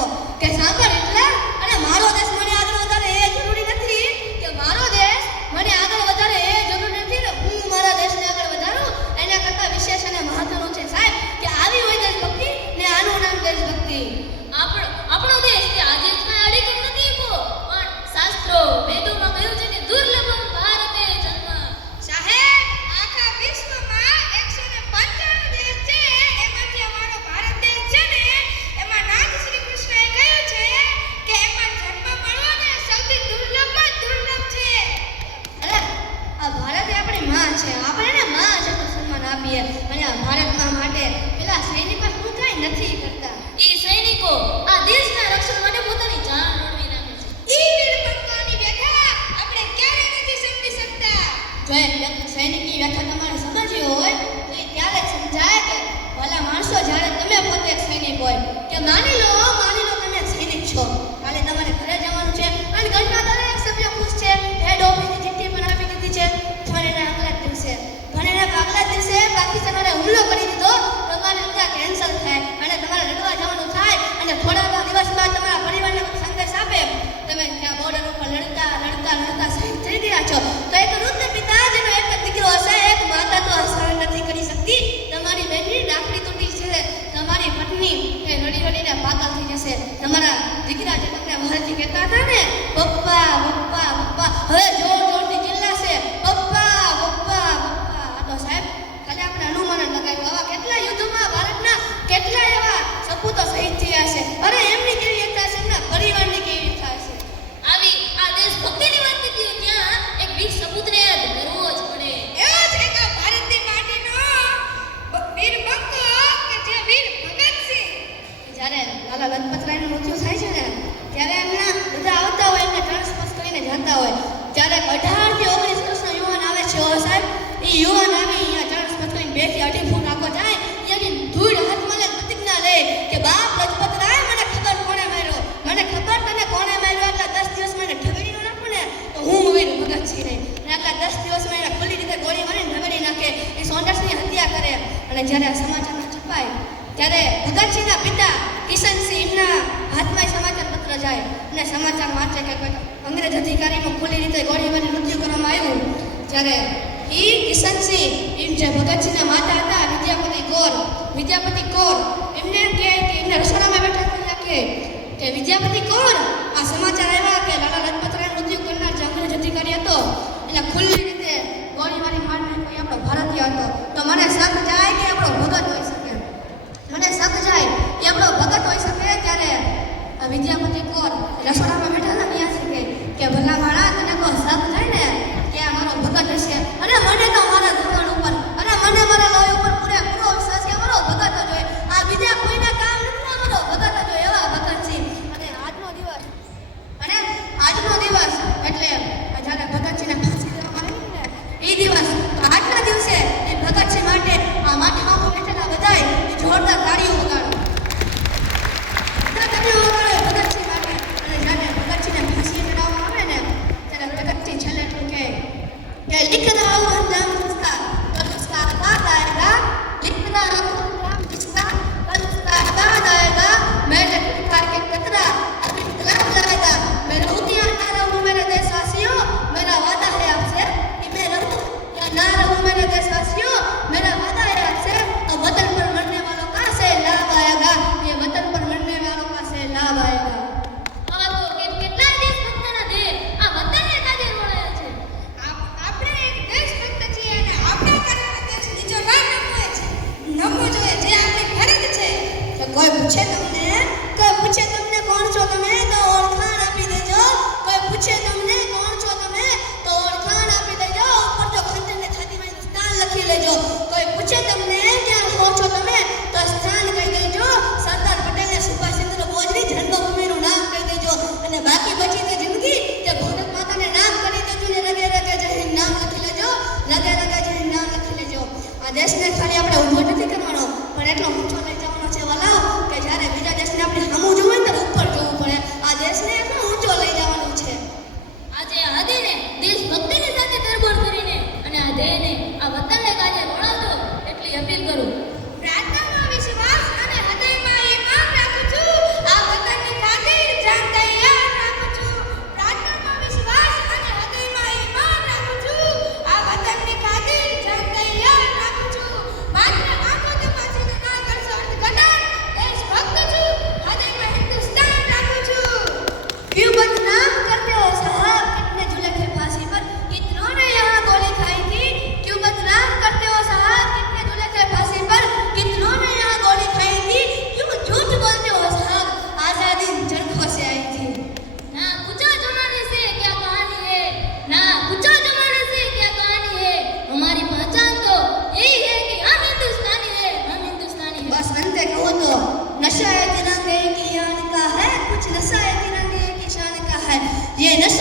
હતો કે સાંભળ એટલે અને મારો દેશ મને આગળ વધારે એ જરૂરી નથી કે મારો દેશ મને આગળ વધારે એ જરૂરી નથી ને હું મારા દેશને આગળ વધારું એના કરતાં વિશેષ અને મહત્વનું છે સાહેબ કે આવી હોય દેશભક્તિ ને આનું નામ દેશભક્તિ. આપણો દેશ તે આજે જ કઈ અડીકમ નથી પણ શાસ્ત્રો વેદોમાં કહ્યું છે કે દુર્લભમ ભારતે જન્મ. સાહેબ આખા વિશ્વમાં 195 દેશ છે એમાંથી અમારો ભારત દેશ છે ને એમાં નાથ શ્રી કૃષ્ણએ કહ્યું છે કે એમાં જન્મ મળવો ને સૌથી દુર્લભમાં દુર્લભ છે. અરે આ ભારત એ આપણી માં છે આપણે એને માં જેટલું સન્માન આપીએ અને આ ભારત માં માટે પેલા સૈનિકો શું કાંઈ નથી કરતા. એ સૈનિકો આ દેશના રક્ષણ માટે પોતાની જાન લડવી નાખે છે. ઈ વીરપંખોની વ્યથા આપણે ક્યારે નથી સમજી શકતા. જો એ સૈનિકની વ્યથા તમારે સમજવી હોય તો એ ત્યારે જ સમજાય કે ભલા માણસો જ્યારે તમે પોતે એક સૈનિક હોય કે માની લો તમે એક સૈનિક છો કાલે તમારે ઘરે જવાનું છે અને ઘરના દરેક સભ્ય ખુશ છે હેડ ઓફિસની ચિઠ્ઠી પણ આપી દીધી છે પણ એના આગલા દિવસે પાકિસ્તાનોએ હુમલો કરી દીધો તમારી રજા કેન્સલ થાય અને તમારે લડવા જવાનું થાય અને થોડા દિવસ બાદ તમારા પરિવારને સંદેશ આપે તમે ત્યાં બોર્ડર ઉપર લડતા શહીદ થઈ ગયા છો તો એક વૃદ્ધ પિતા જેનો એક દીકરો હશે એક માતા તો સહન નથી કરી શકતી તમારી બેનની લાકડી તૂટી છે તમારી પત્ની એ રડીને પાગલ થઈ જશે તમારા દીકરા જે તમને મહાજી કહેતા હતા ને પપ્પા હવે જોરથી ચિલ્લાશે પપ્પા આ તો સાહેબ ખાલી આપણે અનુમાન લગાવ્યું આવા કેટલા યુદ્ધોમાં ભારતના કેટલા એવા સપૂતો શહીદ થયા છે અરે એમની કેવી વ્યથા છે એમના પરિવારની કેવી વ્યથા છે. આવી આ દેશભક્તિની વાત કરી ત્યાં એક વીર સપૂતને યાદ કરવો જ પડે. એવો જ એક આ ભારતની માટીનો વીરપંખો કે જે વીર ભગતસિંહ. જ્યારે લાલા લજપતરાયનું મૃત્યુ થાય છે ને ત્યારે એમના બધા આવતા હોય એમને ટ્રાન્સફર કરીને જતા હોય ત્યારે 18 થી 19 વર્ષનો યુવાન આવે છે સાહેબ એ યુવાન આવી અહીંયા ટ્રાન્સફર કરીને 2 થી 2.5 ફૂટ આગળ જાય અહીંયાની ધૂળ હાથમાં લઈને પ્રતિજ્ઞા લે કે બાપ લજપતરાય મને ખબર કોણે માર્યો મને ખબર તને કોણે માર્યો આટલા 10 દિવસમાં એને ઢગડી ન નાખું ને તો હું વીર ભગતસિંહ નહીં અને આટલા 10 દિવસમાં એને ખુલ્લી રીતે ગોળી મારીને ઢગડી નાખે એ સોન્ડર્સની હત્યા કરે અને જ્યારે આ સમાચારમાં છપાય ત્યારે ભગતસિંહના પિતા કિશનસિંહ એમના હાથમાં સમાચાર પત્ર જાય અને સમાચાર વાંચે કે અંગ્રેજ અધિકારીનું ખુલ્લી રીતે ગોળી મારી મૃત્યુ કરવામાં આવ્યું જ્યારે એ કિશનસિંહ એમ જે ભગતસિંહના માતા હતા વિદ્યાપતિ કૌર એમને કે એમને રસોડામાં બેઠા કરી નાખે કે વિદ્યાપતિ કૌર આ સમાચાર આવ્યા કે લાલા લજપતરાય મૃત્યુ કરનાર જે અંગ્રેજ અધિકારી હતો એટલે ખુલ્લી રીતે ગોળી મારી નાખી આપણો ભારતીય હતો તો મને શક જાય કે આપણો ભગત હોઈ શકે ત્યારે વિદ્યાપતિ કૌર રસોડામાં બેઠા હતા ત્યાં કે ભલા માણા તને કોઈ શક થાય ને કે આ મારો ભગત હશે અને મને તો મારા ધોરણ ઉપર અને મને મારા લોહી ઉપર પૂરેપૂરો વિશ્વાસ કે મારો ભગત જ હોય આ બીજા કોઈના કામ નથી મારો ભગત જ હોય એવા ભગતસિંહ અને આજનો દિવસ એટલે જ્યારે ભગતસિંહને ફાંસી દેવામાં આવી ને એ દિવસ આજના દિવસે એ ભગતસિંહ માટે આ માથામાં બેઠેલા બધાય જોરદાર તાળીઓ વગાડો ભગતસિંહ માટે અને જ્યારે જે નસ